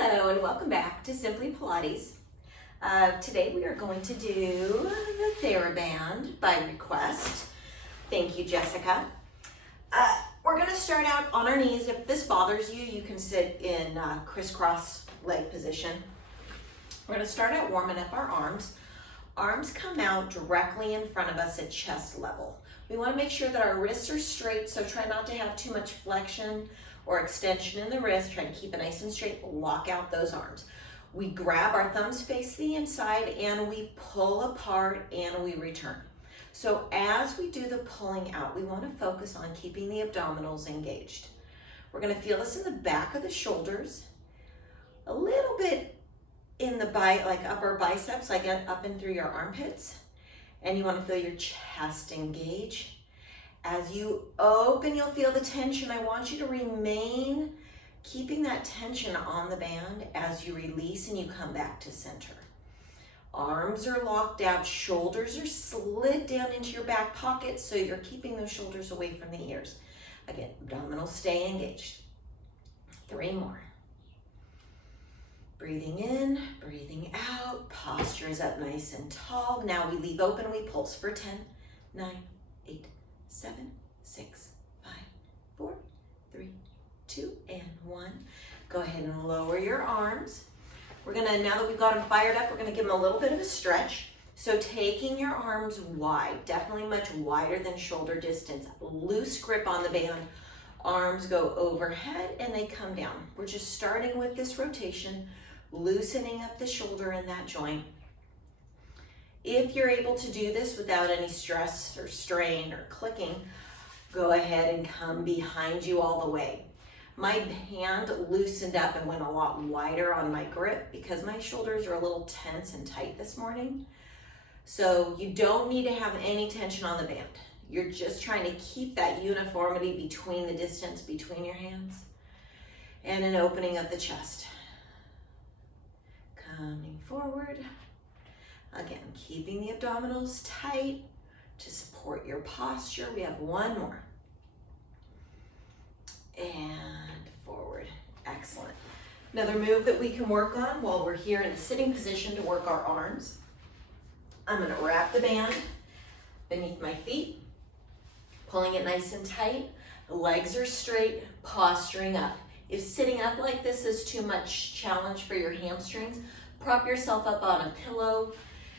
Hello and welcome back to Simply Pilates. Today we are going to do the Theraband by request. Thank you, Jessica. We're going to start out on our knees. If this bothers you, you can sit in crisscross leg position. We're going to start out warming up our arms. Arms come out directly in front of us at chest level. We want to make sure that our wrists are straight, so try not to have too much flexion or extension in the wrist. Try to keep it nice and straight. Lock out those arms. We grab our thumbs face the inside and we pull apart and we return. So as we do the pulling out, we want to focus on keeping the abdominals engaged. We're going to feel this in the back of the shoulders, a little bit in the upper biceps, like up and through your armpits. And you want to feel your chest engage. As you open, you'll feel the tension. I want you to remain keeping that tension on the band as you release and you come back to center. Arms are locked out, shoulders are slid down into your back pocket, so you're keeping those shoulders away from the ears. Again, abdominals stay engaged. 3 more. Breathing in, breathing out, posture is up nice and tall. Now we leave open, we pulse for 10, 9, 8, 7, 6, 5, 4, 3, 2, and 1. Go ahead and lower your arms. We're gonna, now that we've got them fired up, we're gonna give them a little bit of a stretch. So taking your arms wide, definitely much wider than shoulder distance. Loose grip on the band. Arms go overhead and they come down. We're just starting with this rotation, loosening up the shoulder in that joint. If you're able to do this without any stress or strain or clicking, go ahead and come behind you all the way. My hand loosened up and went a lot wider on my grip because my shoulders are a little tense and tight this morning. So you don't need to have any tension on the band. You're just trying to keep that uniformity between the distance between your hands and an opening of the chest. Coming forward. Again, keeping the abdominals tight to support your posture. We have 1 more. And forward. Excellent. Another move that we can work on while we're here in a sitting position to work our arms. I'm going to wrap the band beneath my feet, pulling it nice and tight. The legs are straight, posturing up. If sitting up like this is too much challenge for your hamstrings, prop yourself up on a pillow.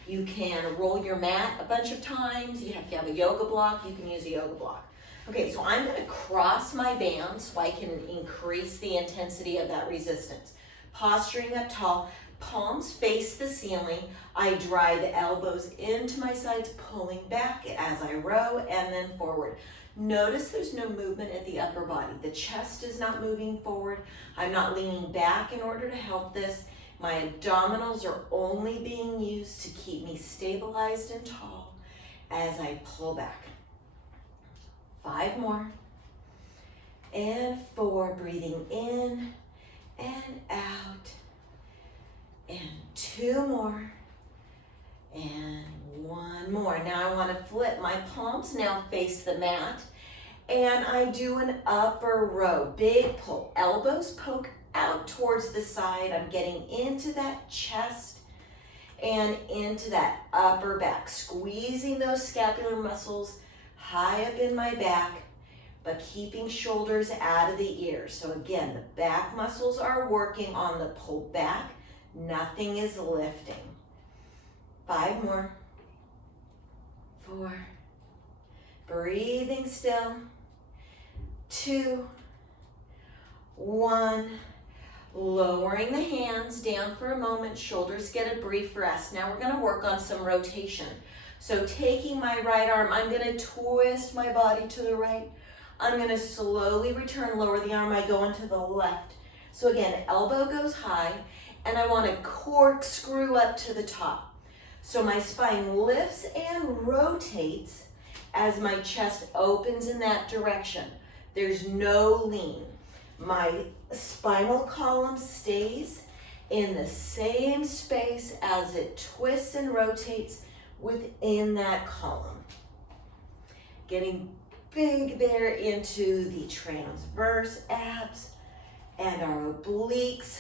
You can roll your mat a bunch of times. If you have a yoga block, you can use a yoga block. Okay, so I'm gonna cross my band so I can increase the intensity of that resistance. Posturing up tall, palms face the ceiling. I drive the elbows into my sides, pulling back as I row and then forward. Notice there's no movement at the upper body. The chest is not moving forward. I'm not leaning back in order to help this. My abdominals are only being used to keep me stabilized and tall as I pull back. 5 more. And 4, breathing in and out. And 2 more. And 1 more. Now I want to flip. My palms now face the mat. And I do an upper row. Big pull. Elbows poke out towards the side. I'm getting into that chest and into that upper back. Squeezing those scapular muscles high up in my back, but keeping shoulders out of the ears. So again, the back muscles are working on the pull back. Nothing is lifting. 5 more. 4. Breathing still. 2. 1. Lowering the hands down for a moment. Shoulders get a brief rest. Now we're going to work on some rotation. So taking my right arm, I'm going to twist my body to the right. I'm going to slowly return, lower the arm. I go into the left. So again, elbow goes high, and I want to corkscrew up to the top. So my spine lifts and rotates as my chest opens in that direction. There's no lean. My spinal column stays in the same space as it twists and rotates within that column. Getting big there into the transverse abs and our obliques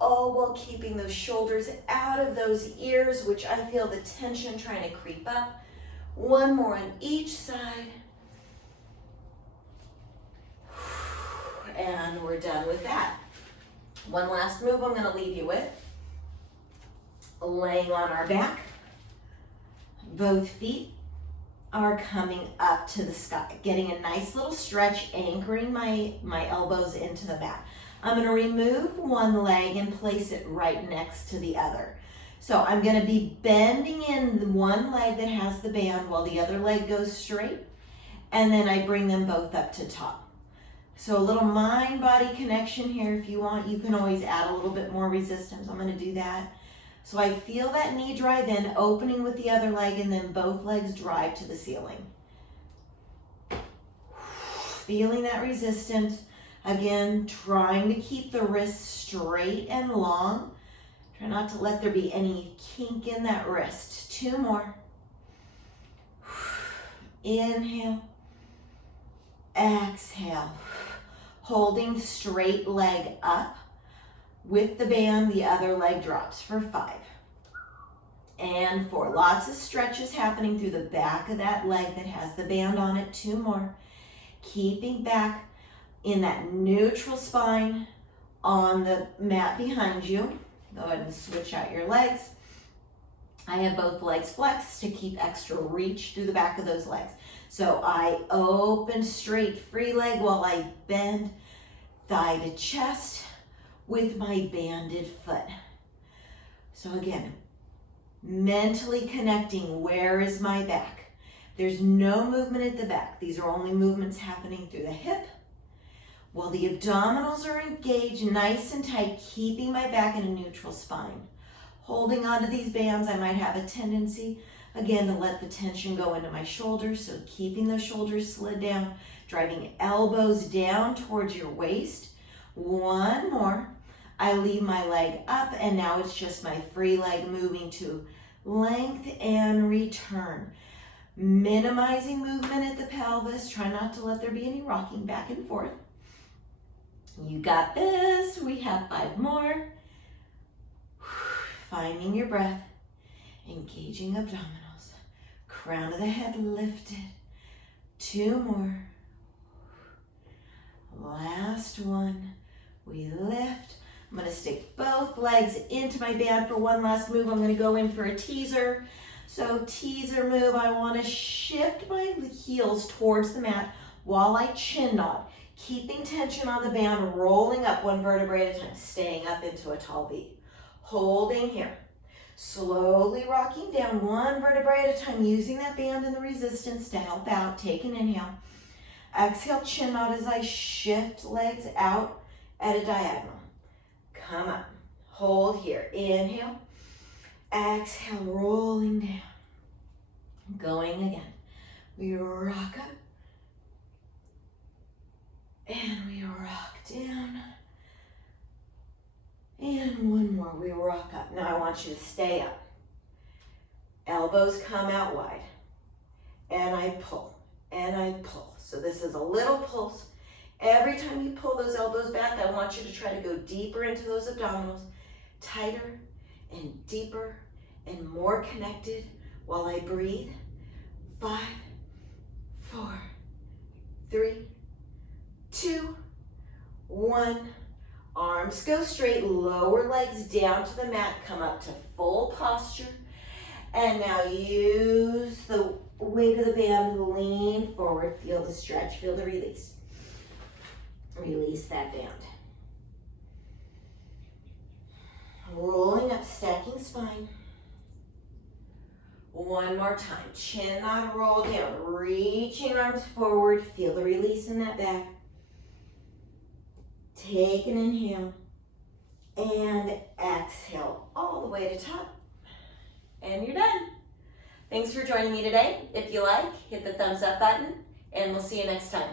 all while keeping those shoulders out of those ears, which I feel the tension trying to creep up. One more on each side. And we're done with that. One last move I'm going to leave you with. Laying on our back. Both feet are coming up to the sky. Getting a nice little stretch, anchoring my elbows into the mat. I'm going to remove one leg and place it right next to the other. So I'm going to be bending in the one leg that has the band while the other leg goes straight. And then I bring them both up to top. So a little mind-body connection here. If you want, you can always add a little bit more resistance. I'm going to do that. So I feel that knee drive in, opening with the other leg, and then both legs drive to the ceiling. Feeling that resistance. Again, trying to keep the wrists straight and long. Try not to let there be any kink in that wrist. 2 more. Inhale. Exhale. Holding straight leg up. With the band, the other leg drops for 5. And 4. Lots of stretches happening through the back of that leg that has the band on it. 2 more. Keeping back in that neutral spine on the mat behind you. Go ahead and switch out your legs. I have both legs flexed to keep extra reach through the back of those legs. So I open straight, free leg while I bend thigh to chest with my banded foot. So again, mentally connecting, where is my back? There's no movement at the back. These are only movements happening through the hip. While the abdominals are engaged nice and tight, keeping my back in a neutral spine. Holding onto these bands, I might have a tendency, again, to let the tension go into my shoulders. So keeping those shoulders slid down, driving elbows down towards your waist. 1 more. I leave my leg up, and now it's just my free leg moving to length and return. Minimizing movement at the pelvis. Try not to let there be any rocking back and forth. You got this. We have 5 more. Finding your breath. Engaging abdominals. Crown of the head lifted. 2 more. Last one. We lift. I'm going to stick both legs into my band for one last move. I'm going to go in for a teaser. So teaser move, I want to shift my heels towards the mat while I chin knot. Keeping tension on the band, rolling up 1 vertebrae at a time, staying up into a tall V. Holding here. Slowly rocking down 1 vertebrae at a time, using that band and the resistance to help out. Take an inhale. Exhale, chin knot as I shift legs out at a diagonal. Come up. Hold here. Inhale. Exhale, rolling down. Going again. We rock up. And we rock down. And 1 more. We rock up. Now I want you to stay up. Elbows come out wide. And I pull. And I pull. So this is a little pulse. Every time you pull those elbows back, I want you to try to go deeper into those abdominals. Tighter and deeper and more connected while I breathe. 5, 4, 3, 2, 1. Arms go straight, lower legs down to the mat, come up to full posture. And now use the weight of the band to lean forward. Feel the stretch, feel the release. Release that band. Rolling up, stacking spine. 1 more time. Chin knot, roll down. Reaching arms forward. Feel the release in that back. Take an inhale. And exhale all the way to top. And you're done. Thanks for joining me today. If you like, hit the thumbs up button, and we'll see you next time.